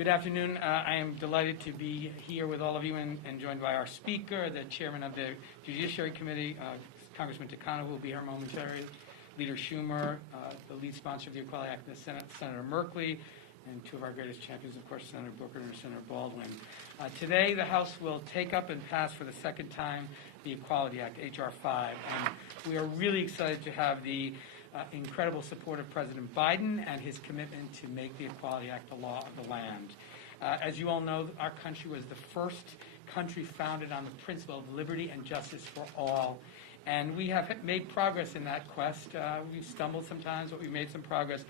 Good afternoon. I am delighted to be here with all of you and joined by our speaker, the chairman of the Judiciary Committee, Congressman Takano, who will be here momentarily, Leader Schumer, the lead sponsor of the Equality Act in the Senate, Senator Merkley, and two of our greatest champions, of course, Senator Booker and Senator Baldwin. Today, the House will take up and pass for the second time the Equality Act, H.R. 5, and we are really excited to have the incredible support of President Biden and his commitment to make the Equality Act the law of the land. As you all know, our country was the first country founded on the principle of liberty and justice for all. And we have made progress in that quest. We've stumbled sometimes, but we've made some progress.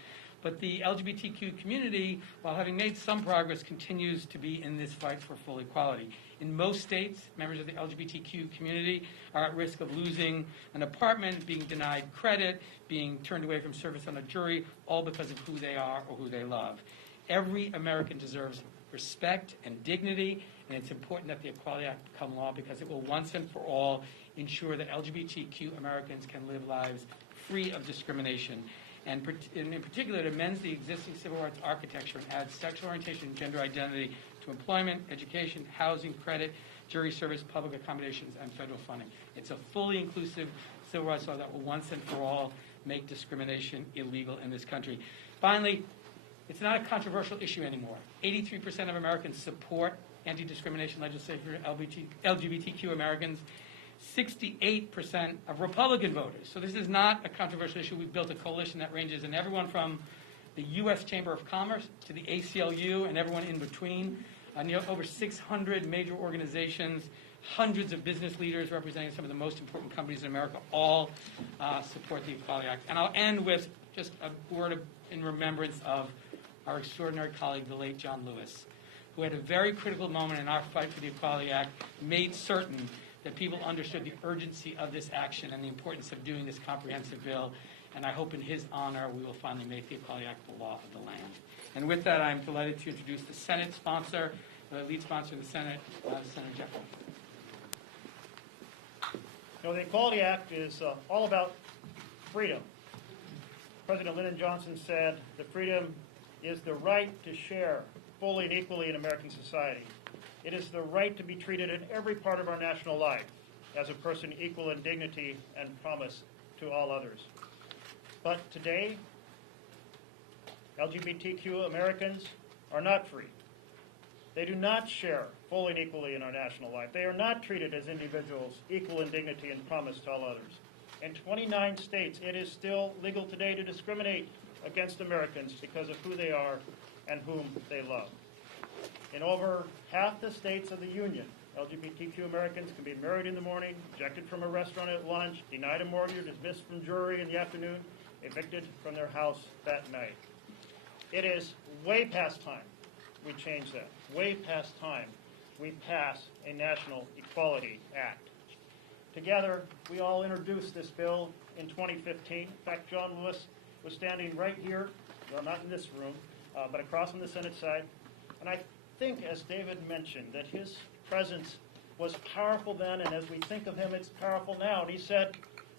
But the LGBTQ community, while having made some progress, continues to be in this fight for full equality. In most states, members of the LGBTQ community are at risk of losing an apartment, being denied credit, being turned away from service on a jury, all because of who they are or who they love. Every American deserves respect and dignity, and it's important that the Equality Act become law because it will once and for all ensure that LGBTQ Americans can live lives free of discrimination. And in particular, it amends the existing civil rights architecture and adds sexual orientation and gender identity to employment, education, housing, credit, jury service, public accommodations, and federal funding. It's a fully inclusive civil rights law that will once and for all make discrimination illegal in this country. Finally, it's not a controversial issue anymore. 83% of Americans support anti-discrimination legislation for LGBTQ Americans. 68% of Republican voters. So this is not a controversial issue. We've built a coalition that ranges in everyone from the U.S. Chamber of Commerce to the ACLU and everyone in between. Over 600 major organizations, hundreds of business leaders representing some of the most important companies in America all support the Equality Act. And I'll end with just a word in remembrance of our extraordinary colleague, the late John Lewis, who at a very critical moment in our fight for the Equality Act made certain that people understood the urgency of this action and the importance of doing this comprehensive bill. And I hope in his honor we will finally make the Equality Act the law of the land. And with that, I'm delighted to introduce the Senate sponsor, the lead sponsor of the Senate, Senator Jeffrey. The Equality Act is all about freedom. President Lyndon Johnson said the freedom is the right to share fully and equally in American society. It is the right to be treated in every part of our national life as a person equal in dignity and promise to all others. But today, LGBTQ Americans are not free. They do not share fully and equally in our national life. They are not treated as individuals equal in dignity and promise to all others. In 29 states, it is still legal today to discriminate against Americans because of who they are and whom they love. In over half the states of the Union, LGBTQ Americans can be married in the morning, ejected from a restaurant at lunch, denied a mortgage, dismissed from jury in the afternoon, evicted from their house that night. It is way past time we change that. Way past time we pass a National Equality Act. Together, we all introduced this bill in 2015. In fact, John Lewis was standing right here, well, not in this room, but across on the Senate side. And I think, as David mentioned, that his presence was powerful then, and as we think of him, it's powerful now. And he said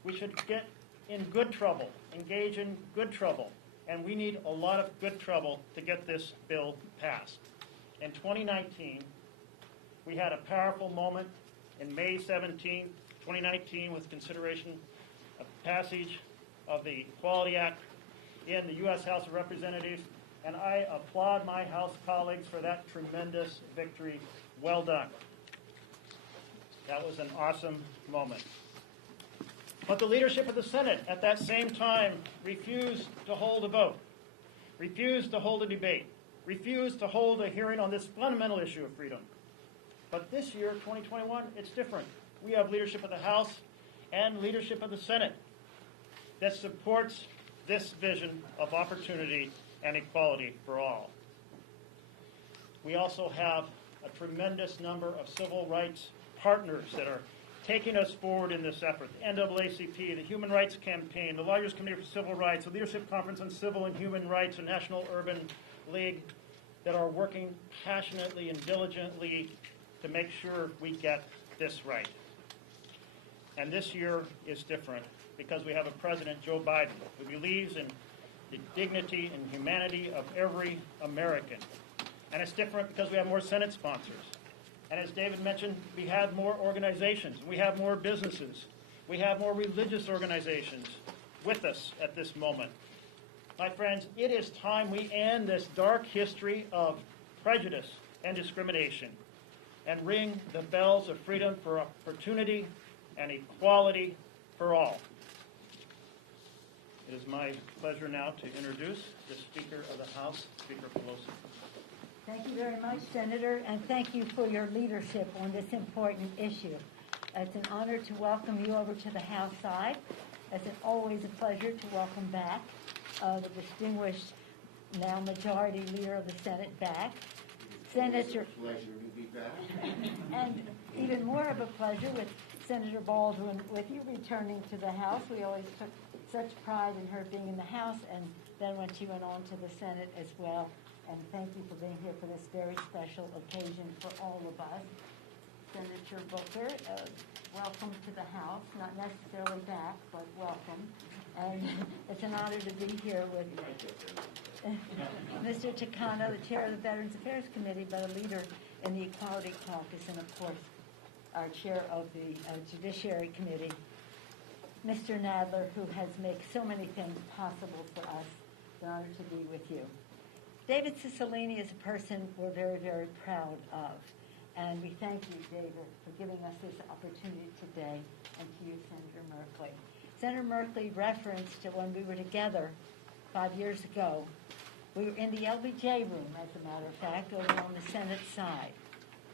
we should get in good trouble, engage in good trouble, and we need a lot of good trouble to get this bill passed. In 2019, we had a powerful moment in May 17, 2019, with consideration of passage of the Equality Act in the U.S. House of Representatives. And I applaud my House colleagues for that tremendous victory. Well done. That was an awesome moment. But the leadership of the Senate at that same time refused to hold a vote, refused to hold a debate, refused to hold a hearing on this fundamental issue of freedom. But this year, 2021, it's different. We have leadership of the House and leadership of the Senate that supports this vision of opportunity and equality for all. We also have a tremendous number of civil rights partners that are taking us forward in this effort. The NAACP, the Human Rights Campaign, the Lawyers Committee for Civil Rights, the Leadership Conference on Civil and Human Rights, and National Urban League that are working passionately and diligently to make sure we get this right. And this year is different because we have a President, Joe Biden, who believes in the dignity and humanity of every American. And it's different because we have more Senate sponsors. And as David mentioned, we have more organizations. We have more businesses. We have more religious organizations with us at this moment. My friends, it is time we end this dark history of prejudice and discrimination and ring the bells of freedom for opportunity and equality for all. It is my pleasure now to introduce the Speaker of the House, Speaker Pelosi. Thank you very much, Senator, and thank you for your leadership on this important issue. It's an honor to welcome you over to the House side. It's always a pleasure to welcome back the distinguished, now Majority Leader of the Senate back. Senator, It's a pleasure to be back. and even more of a pleasure with Senator Baldwin with you returning to the House. We always took such pride in her being in the House, and then when she went on to the Senate as well. And thank you for being here for this very special occasion for all of us. Senator Booker, welcome to the House. Not necessarily back, but welcome. And it's an honor to be here with Mr. Takano, the chair of the Veterans Affairs Committee, but a leader in the Equality Caucus, and of course, our chair of the Judiciary Committee, Mr. Nadler, who has made so many things possible for us. It's an honor to be with you. David Cicilline is a person we're very, very proud of. And we thank you, David, for giving us this opportunity today, and to you, Senator Merkley. Senator Merkley referenced to when we were together 5 years ago. We were in the LBJ room, as a matter of fact, over on the Senate side,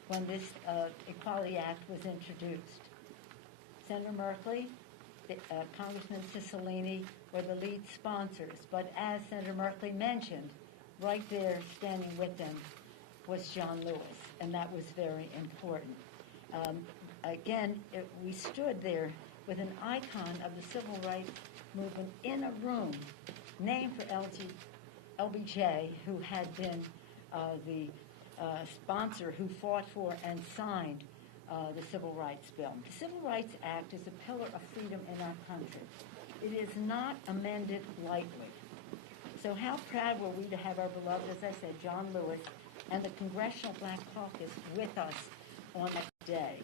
when this Equality Act was introduced. Senator Merkley, Congressman Cicilline were the lead sponsors, but as Senator Merkley mentioned, right there standing with them was John Lewis, and that was very important. We stood there with an icon of the civil rights movement in a room named for LBJ, who had been the sponsor who fought for and signed the Civil Rights Bill. The Civil Rights Act is a pillar of freedom in our country. It is not amended lightly. So how proud were we to have our beloved, as I said, John Lewis and the Congressional Black Caucus with us on that day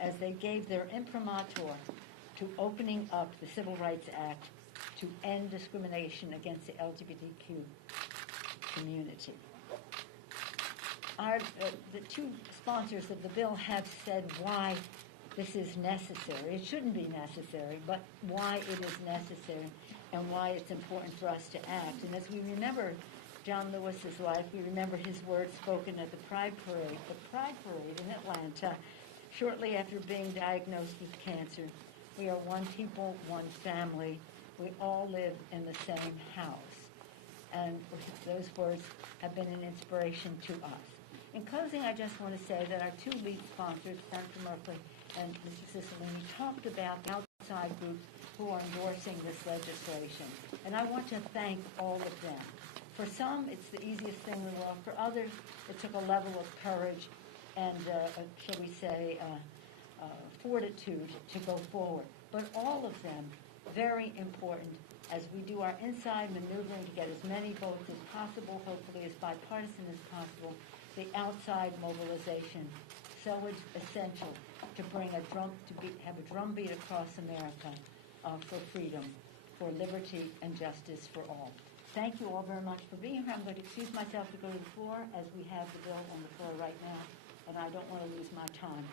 as they gave their imprimatur to opening up the Civil Rights Act to end discrimination against the LGBTQ community. The two sponsors of the bill have said why this is necessary. It shouldn't be necessary, but why it is necessary and why it's important for us to act. And as we remember John Lewis's life, we remember his words spoken at the Pride Parade. The Pride Parade in Atlanta, shortly after being diagnosed with cancer. We are one people, one family. We all live in the same house. And those words have been an inspiration to us. In closing, I just want to say that our two lead sponsors, Senator Merkley and Mr. Cicilline, talked about outside groups who are endorsing this legislation. And I want to thank all of them. For some, it's the easiest thing in the world. For others, it took a level of courage and, shall we say, fortitude to go forward. But all of them, very important as we do our inside maneuvering to get as many votes as possible, hopefully as bipartisan as possible. The outside mobilization, so essential to bring have a drumbeat across America for freedom, for liberty and justice for all. Thank you all very much for being here. I'm going to excuse myself to go to the floor as we have the bill on the floor right now, and I don't want to lose my time.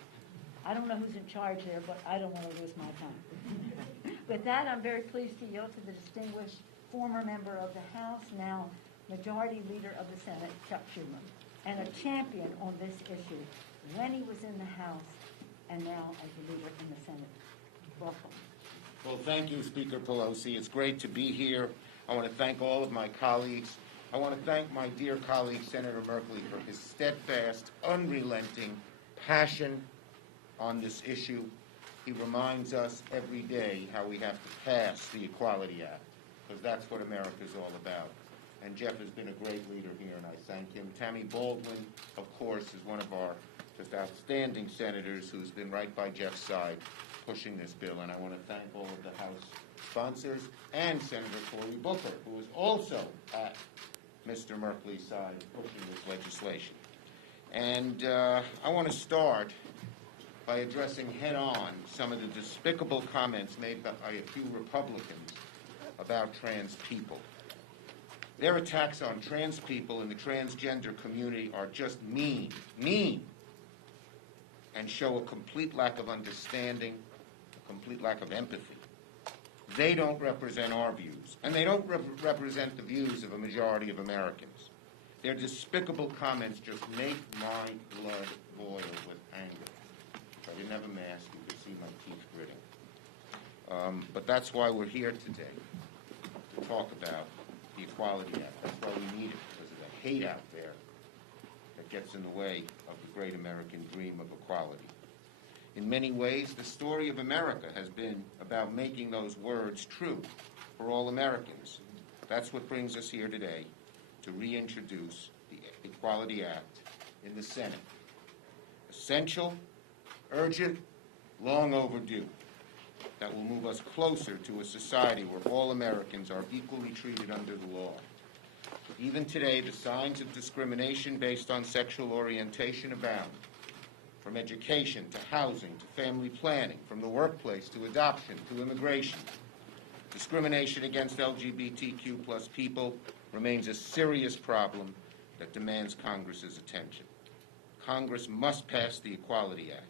I don't know who's in charge there, but I don't want to lose my time. With that, I'm very pleased to yield to the distinguished former member of the House, now Majority Leader of the Senate, Chuck Schumer, and a champion on this issue when he was in the House and now as a leader in the Senate. Welcome. Well, thank you, Speaker Pelosi. It's great to be here. I want to thank all of my colleagues. I want to thank my dear colleague, Senator Merkley, for his steadfast, unrelenting passion on this issue. He reminds us every day how we have to pass the Equality Act, because that's what America's all about. And Jeff has been a great leader here, and I thank him. Tammy Baldwin, of course, is one of our just outstanding senators who's been right by Jeff's side pushing this bill. And I want to thank all of the House sponsors and Senator Cory Booker, who is also at Mr. Merkley's side pushing this legislation. And I want to start by addressing head-on some of the despicable comments made by a few Republicans about trans people. Their attacks on trans people and the transgender community are just mean, and show a complete lack of understanding, a complete lack of empathy. They don't represent our views, and they don't represent the views of a majority of Americans. Their despicable comments just make my blood boil with anger. If I didn't have a mask, you could see my teeth gritting. But that's why we're here today, to talk about the Equality Act. That's why we need it, because of the hate out there that gets in the way of the great American dream of equality. In many ways, the story of America has been about making those words true for all Americans. That's what brings us here today, to reintroduce the Equality Act in the Senate. Essential, urgent, long overdue. That will move us closer to a society where all Americans are equally treated under the law. Even today, the signs of discrimination based on sexual orientation abound. From education to housing to family planning, from the workplace to adoption to immigration. Discrimination against LGBTQ+ people remains a serious problem that demands Congress's attention. Congress must pass the Equality Act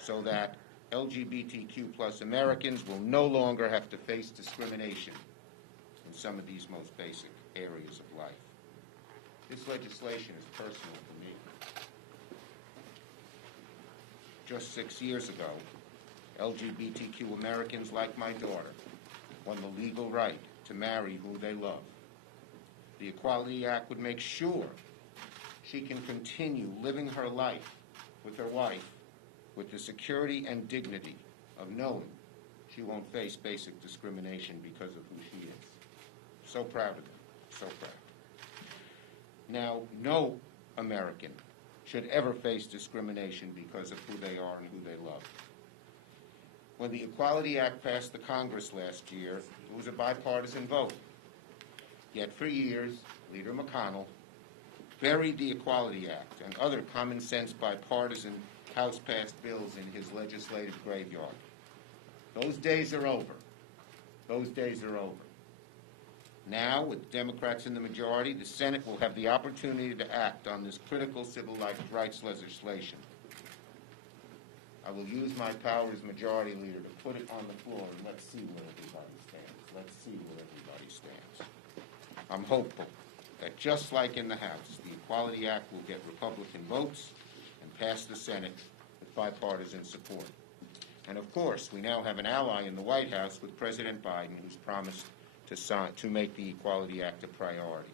so that LGBTQ+ Americans will no longer have to face discrimination in some of these most basic areas of life. This legislation is personal to me. Just 6 years ago, LGBTQ Americans like my daughter won the legal right to marry who they love. The Equality Act would make sure she can continue living her life with her wife with the security and dignity of knowing she won't face basic discrimination because of who she is. So proud of them, so proud. Now, no American should ever face discrimination because of who they are and who they love. When the Equality Act passed the Congress last year, it was a bipartisan vote. Yet for years, Leader McConnell buried the Equality Act and other common-sense bipartisan House-passed bills in his legislative graveyard. Those days are over. Those days are over. Now, with Democrats in the majority, the Senate will have the opportunity to act on this critical civil rights legislation. I will use my power as majority leader to put it on the floor, and let's see where everybody stands. Let's see where everybody stands. I'm hopeful that just like in the House, the Equality Act will get Republican votes and pass the Senate with bipartisan support. And of course, we now have an ally in the White House with President Biden, who's promised to make the Equality Act a priority.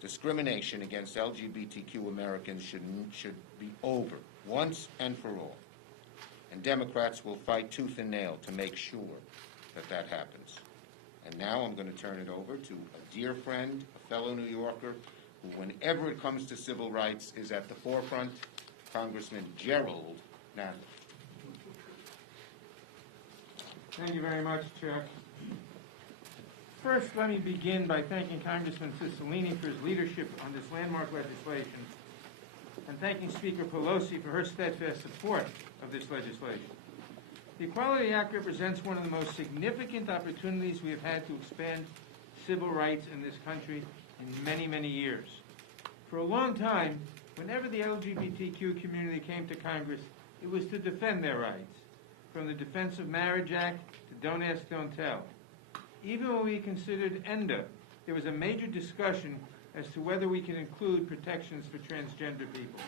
Discrimination against LGBTQ Americans should be over once and for all. And Democrats will fight tooth and nail to make sure that that happens. And now I'm going to turn it over to a dear friend, a fellow New Yorker, who whenever it comes to civil rights is at the forefront, Congressman Gerald Nadler. Thank you very much, Chuck. First, let me begin by thanking Congressman Cicilline for his leadership on this landmark legislation, and thanking Speaker Pelosi for her steadfast support of this legislation. The Equality Act represents one of the most significant opportunities we have had to expand civil rights in this country in many, many years. For a long time, whenever the LGBTQ community came to Congress, it was to defend their rights, from the Defense of Marriage Act to Don't Ask, Don't Tell. Even when we considered ENDA, there was a major discussion as to whether we can include protections for transgender people.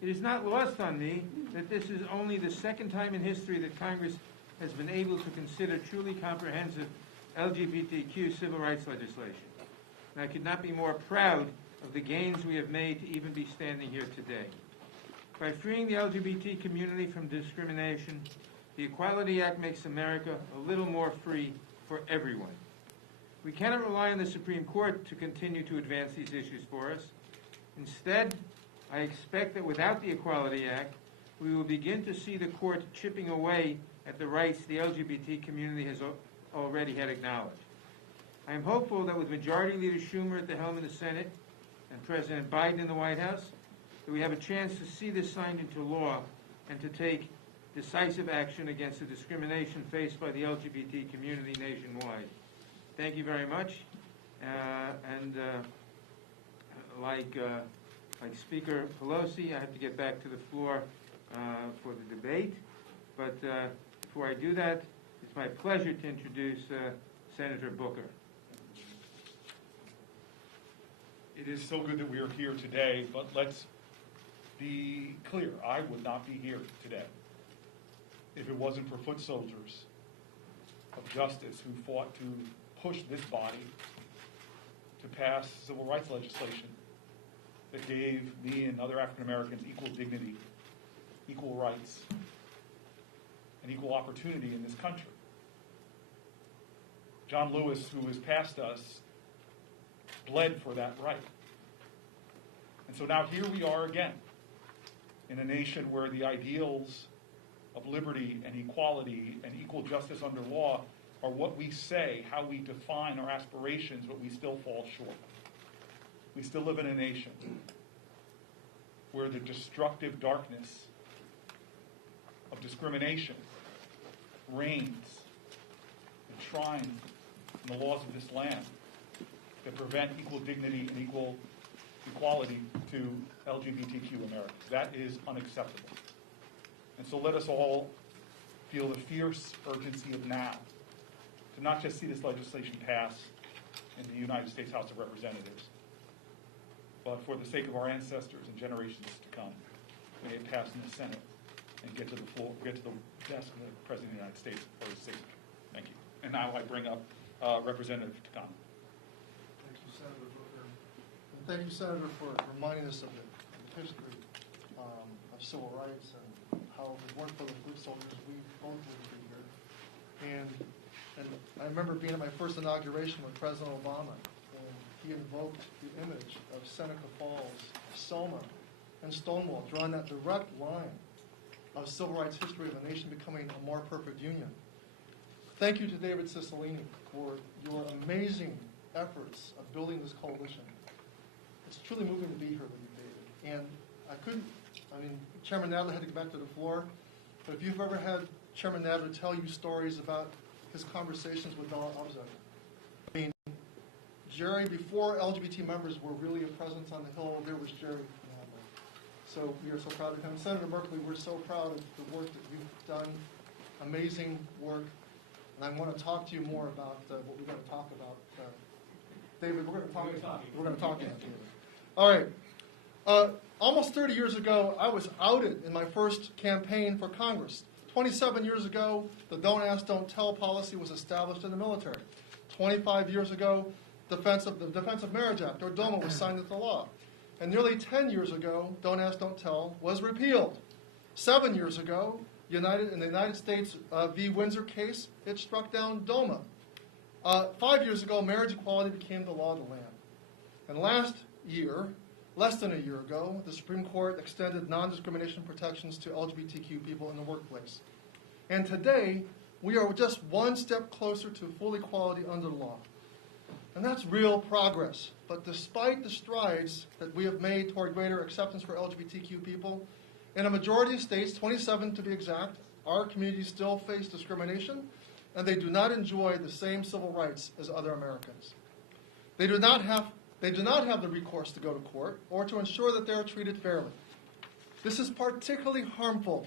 It is not lost on me that this is only the second time in history that Congress has been able to consider truly comprehensive LGBTQ civil rights legislation. And I could not be more proud of the gains we have made to even be standing here today. By freeing the LGBT community from discrimination, the Equality Act makes America a little more free for everyone. We cannot rely on the Supreme Court to continue to advance these issues for us. Instead, I expect that without the Equality Act, we will begin to see the court chipping away at the rights the LGBT community has already had acknowledged. I am hopeful that with Majority Leader Schumer at the helm of the Senate and President Biden in the White House, that we have a chance to see this signed into law and to take decisive action against the discrimination faced by the LGBT community nationwide. Thank you very much. Like Speaker Pelosi, I have to get back to the floor for the debate. But before I do that, it's my pleasure to introduce Senator Booker. It is so good that we are here today, but let's be clear. I would not be here today if it wasn't for foot soldiers of justice who fought to push this body to pass civil rights legislation that gave me and other African Americans equal dignity, equal rights, and equal opportunity in this country. John Lewis, who has passed us, bled for that right. And so now here we are again in a nation where the ideals of liberty and equality and equal justice under law are what we say, how we define our aspirations, but we still fall short. We still live in a nation where the destructive darkness of discrimination reigns enshrined in the laws of this land that prevent equal dignity and equal equality to LGBTQ Americans. That is unacceptable. And so let us all feel the fierce urgency of now to not just see this legislation pass in the United States House of Representatives, but for the sake of our ancestors and generations to come, may it pass in the Senate and get to the floor, get to the desk of the President of the United States for his signature. Thank you. And now I bring up Representative Takano. Thank you, Senator Booker. And thank you, Senator, for reminding us of the history of civil rights and how if it weren't for the foot soldiers, we both wouldn't be here. And I remember being at my first inauguration with President Obama, and he invoked the image of Seneca Falls, Selma, and Stonewall, drawing that direct line of civil rights history of the nation becoming a more perfect union. Thank you to David Cicilline for your amazing efforts of building this coalition. It's truly moving to be here with you, David. And Chairman Nadler had to get back to the floor, but if you've ever had Chairman Nadler tell you stories about his conversations with Bella Abzug. Jerry, before LGBT members were really a presence on the Hill, there was Jerry Nadler. So we are so proud of him. Senator Merkley, we're so proud of the work that you've done, amazing work. And I want to talk to you more about what we're going to talk about. David, we're going to talk about David. All right. Almost 30 years ago, I was outed in my first campaign for Congress. 27 years ago, the Don't Ask, Don't Tell policy was established in the military. 25 years ago, the Defense of Marriage Act, or DOMA, was signed into law. And nearly 10 years ago, Don't Ask, Don't Tell was repealed. 7 years ago, in the United States v. Windsor case, it struck down DOMA. 5 years ago, marriage equality became the law of the land. And less than a year ago, the Supreme Court extended non-discrimination protections to LGBTQ people in the workplace. And today, we are just one step closer to full equality under the law. And that's real progress. But despite the strides that we have made toward greater acceptance for LGBTQ people, in a majority of states, 27 to be exact, our communities still face discrimination, and they do not enjoy the same civil rights as other Americans. They do not have the recourse to go to court or to ensure that they are treated fairly. This is particularly harmful,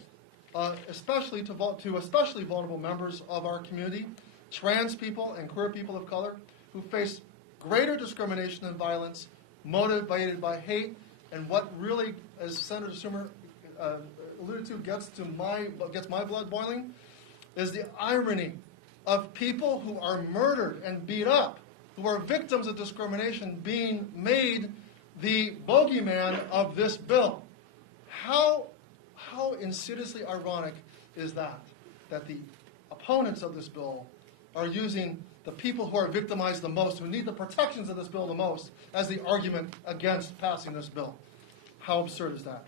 especially to especially vulnerable members of our community, trans people and queer people of color, who face greater discrimination and violence motivated by hate, and what really, as Senator Schumer alluded to, gets my blood boiling, is the irony of people who are murdered and beat up, who are victims of discrimination, being made the bogeyman of this bill. How insidiously ironic is that the opponents of this bill are using the people who are victimized the most, who need the protections of this bill the most, as the argument against passing this bill. How absurd is that?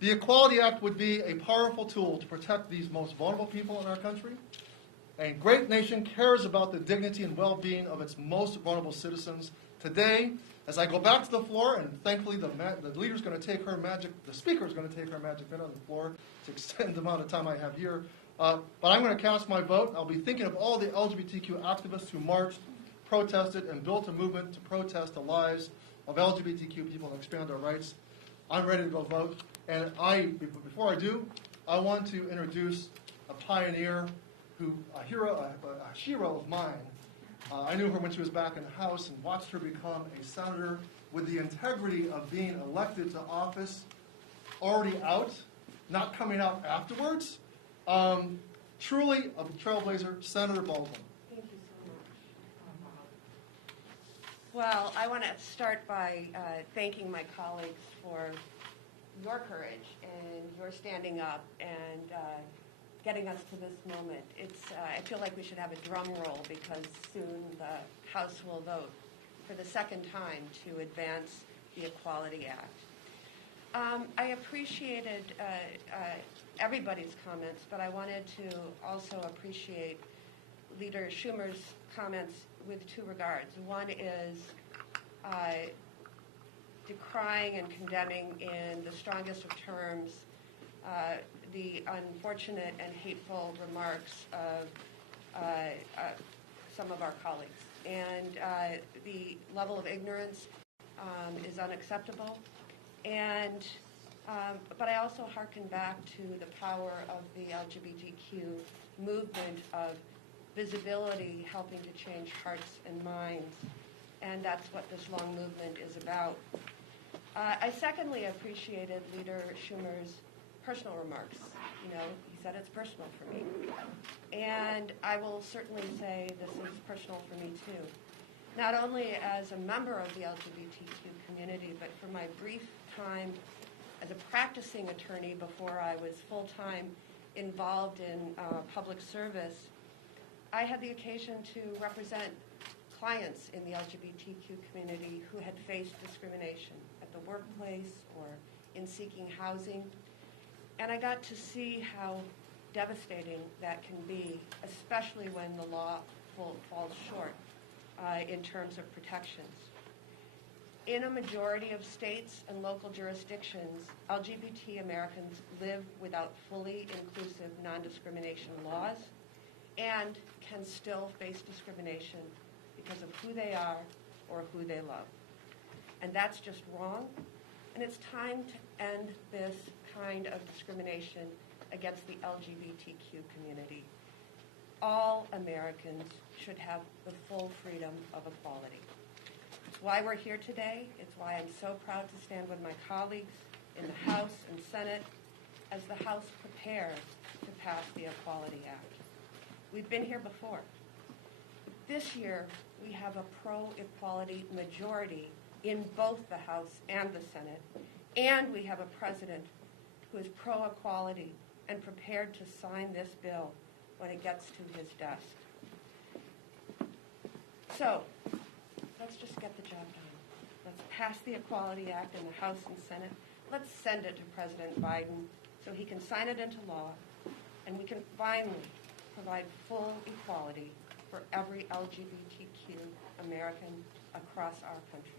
The Equality Act would be a powerful tool to protect these most vulnerable people in our country, A great nation cares about the dignity and well-being of its most vulnerable citizens. Today, as I go back to the floor, and thankfully the leader's going to take her magic, the speaker is going to take her magic minute on the floor to extend the amount of time I have here. But I'm going to cast my vote. I'll be thinking of all the LGBTQ activists who marched, protested, and built a movement to protest the lives of LGBTQ people and expand our rights. I'm ready to go vote. And before I do, I want to introduce a pioneer, a hero of mine. I knew her when she was back in the House and watched her become a senator with the integrity of being elected to office, already out, not coming out afterwards. Truly a trailblazer, Senator Baldwin. Thank you so much. Well, I want to start by thanking my colleagues for your courage and your standing up and getting us to this moment. I feel like we should have a drum roll because soon the House will vote for the second time to advance the Equality Act. I appreciated everybody's comments, but I wanted to also appreciate Leader Schumer's comments with two regards. One is decrying and condemning in the strongest of terms the unfortunate and hateful remarks of some of our colleagues. And the level of ignorance is unacceptable. But I also hearken back to the power of the LGBTQ movement of visibility helping to change hearts and minds. And that's what this long movement is about. I secondly appreciated Leader Schumer's personal remarks. You know, he said it's personal for me. And I will certainly say this is personal for me too. Not only as a member of the LGBTQ community, but for my brief time as a practicing attorney before I was full-time involved in public service, I had the occasion to represent clients in the LGBTQ community who had faced discrimination at the workplace or in seeking housing. And I got to see how devastating that can be, especially when the law falls short in terms of protections. In a majority of states and local jurisdictions, LGBT Americans live without fully inclusive non-discrimination laws and can still face discrimination because of who they are or who they love. And that's just wrong. And it's time to end this kind of discrimination against the LGBTQ community. All Americans should have the full freedom of equality. It's why we're here today. It's why I'm so proud to stand with my colleagues in the House and Senate as the House prepares to pass the Equality Act. We've been here before. This year, we have a pro-equality majority in both the House and the Senate, and we have a president who is pro-equality and prepared to sign this bill when it gets to his desk. So, let's just get the job done. Let's pass the Equality Act in the House and Senate. Let's send it to President Biden so he can sign it into law, and we can finally provide full equality for every LGBTQ American across our country.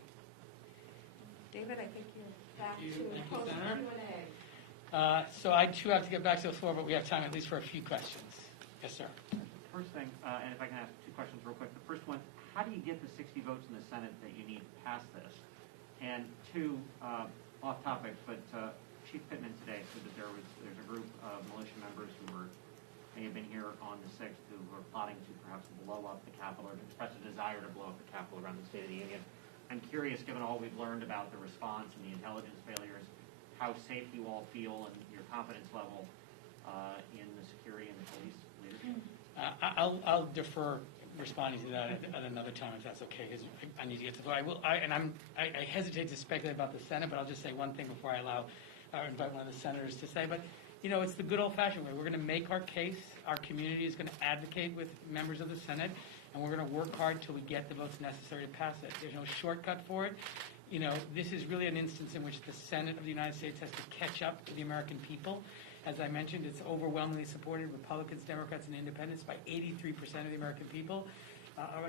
David, I think you're back to post Q&A. So I too have to get back to the floor, but we have time at least for a few questions. Yes, sir. First thing, and if I can ask two questions real quick. The first one, how do you get the 60 votes in the Senate that you need to pass this? And two, off topic, but Chief Pittman today said that there's a group of militia members who may have been here on the 6th who were plotting to perhaps blow up the Capitol or express a desire to blow up the Capitol around the State of the Union. I'm curious, given all we've learned about the response and the intelligence failures, how safe you all feel and your confidence level in the security and the police leadership? I'll defer responding to that at another time if that's okay, because I need to get to the floor. I hesitate to speculate about the Senate, but I'll just say one thing before I invite one of the senators to say. But you know, it's the good old-fashioned way. We're going to make our case. Our community is going to advocate with members of the Senate, and we're going to work hard till we get the votes necessary to pass it. There's no shortcut for it. You know, this is really an instance in which the Senate of the United States has to catch up to the American people, As I mentioned, it's overwhelmingly supported Republicans, Democrats, and Independents by 83% of the American people.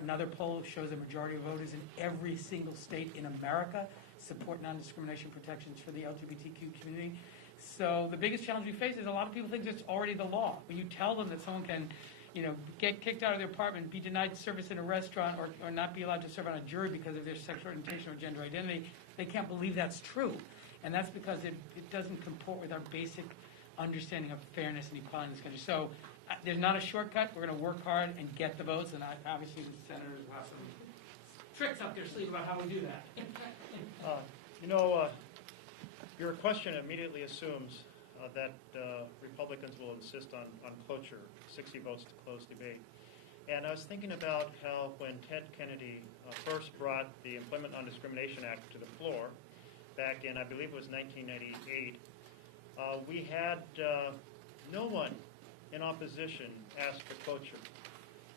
Another poll shows a majority of voters in every single state in America support non-discrimination protections for the LGBTQ community. So the biggest challenge we face is a lot of people think it's already the law. When you tell them that someone can, get kicked out of their apartment, be denied service in a restaurant, or not be allowed to serve on a jury because of their sexual orientation or gender identity, they can't believe that's true. And that's because it doesn't comport with our basic understanding of fairness and equality in this country. So there's not a shortcut. We're going to work hard and get the votes, and obviously the senators will have some tricks up their sleeve about how we do that. Your question immediately assumes that Republicans will insist on cloture, 60 votes to close debate. And I was thinking about how when Ted Kennedy first brought the Employment Non-Discrimination Act to the floor, back in, I believe it was 1998, we had no one in opposition ask for cloture.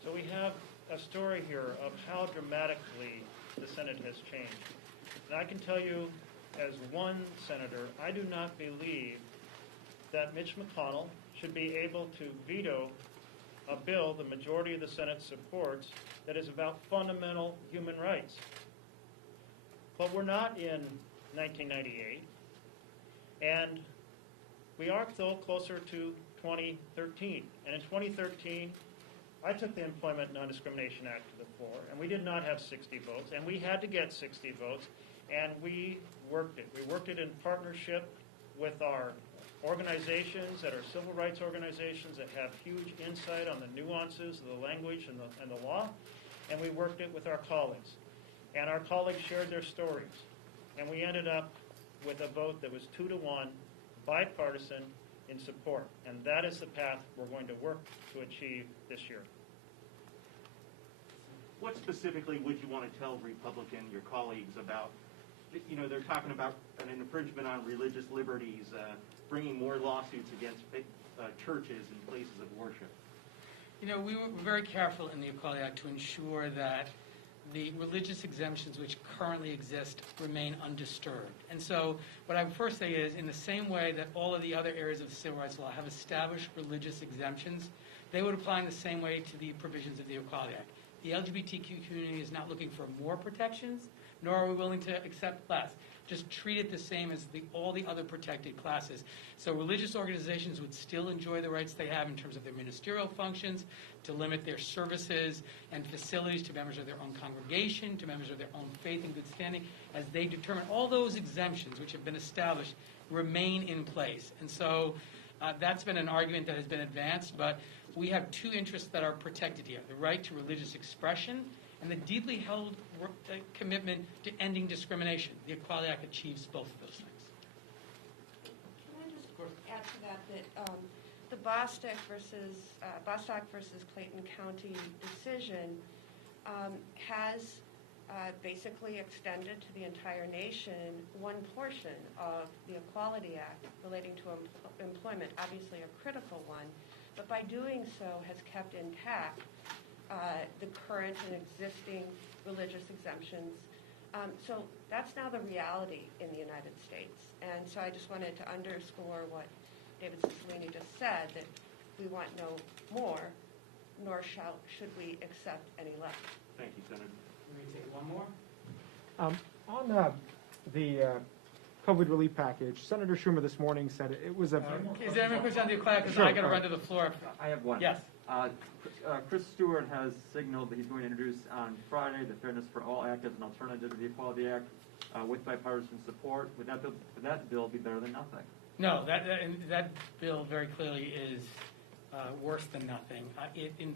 So we have a story here of how dramatically the Senate has changed. And I can tell you, as one senator, I do not believe that Mitch McConnell should be able to veto a bill the majority of the Senate supports that is about fundamental human rights. But we're not in 1998, and we are still closer to 2013. And in 2013, I took the Employment Non-Discrimination Act to the floor, and we did not have 60 votes, and we had to get 60 votes, and we worked it. We worked it in partnership with our organizations that are civil rights organizations that have huge insight on the nuances of the language and the law, and we worked it with our colleagues. And our colleagues shared their stories, and we ended up with a vote that was 2-1, bipartisan, in support. And that is the path we're going to work to achieve this year. What specifically would you want to tell your colleagues about? They're talking about an infringement on religious liberties, bringing more lawsuits against churches and places of worship. We were very careful in the Equality Act to ensure that the religious exemptions which currently exist remain undisturbed. And so what I would first say is, in the same way that all of the other areas of the civil rights law have established religious exemptions, they would apply in the same way to the provisions of the Equality Act. The LGBTQ community is not looking for more protections, nor are we willing to accept less. Just treat it the same as all the other protected classes. So religious organizations would still enjoy the rights they have in terms of their ministerial functions, to limit their services and facilities to members of their own congregation, to members of their own faith and good standing, as they determine. All those exemptions which have been established remain in place. And so that's been an argument that has been advanced, but we have two interests that are protected here: the right to religious expression and the deeply held commitment to ending discrimination. The Equality Act achieves both of those things. Can I just add to that the Bostock versus Clayton County decision has basically extended to the entire nation one portion of the Equality Act relating to employment, obviously a critical one, but by doing so has kept intact the current and existing religious exemptions. So that's now the reality in the United States. And so I just wanted to underscore what David Cicilline just said, that we want no more, nor should we accept any less. Thank you, Senator. Let me take one more. On the COVID relief package, Senator Schumer this morning said it was a... Is there any question on the Equality Act? Because Sure, I got to all run right. to the floor. I have one. Yes. Chris Stewart has signaled that he's going to introduce on Friday the Fairness for All Act as an alternative to the Equality Act with bipartisan support. Would that bill be better than nothing? No, that bill very clearly is worse than nothing.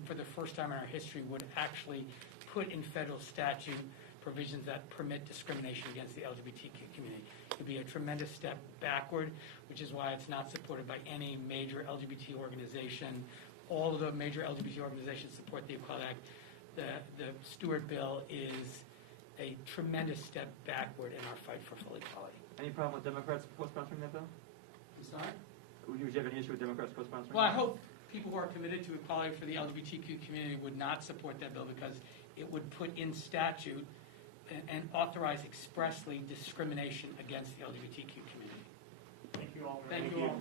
For the first time in our history, would actually put in federal statute provisions that permit discrimination against the LGBTQ community. It would be a tremendous step backward, which is why it's not supported by any major LGBT organization. All of the major LGBT organizations support the Equality Act. The Stewart bill is a tremendous step backward in our fight for full equality. Any problem with Democrats co-sponsoring that bill? I'm sorry? Would you have any issue with Democrats co-sponsoring Well, I that? hope people who are committed to equality for the LGBTQ community would not support that bill, because it would put in statute and authorize expressly discrimination against the LGBTQ community. Thank you all. Thank you all.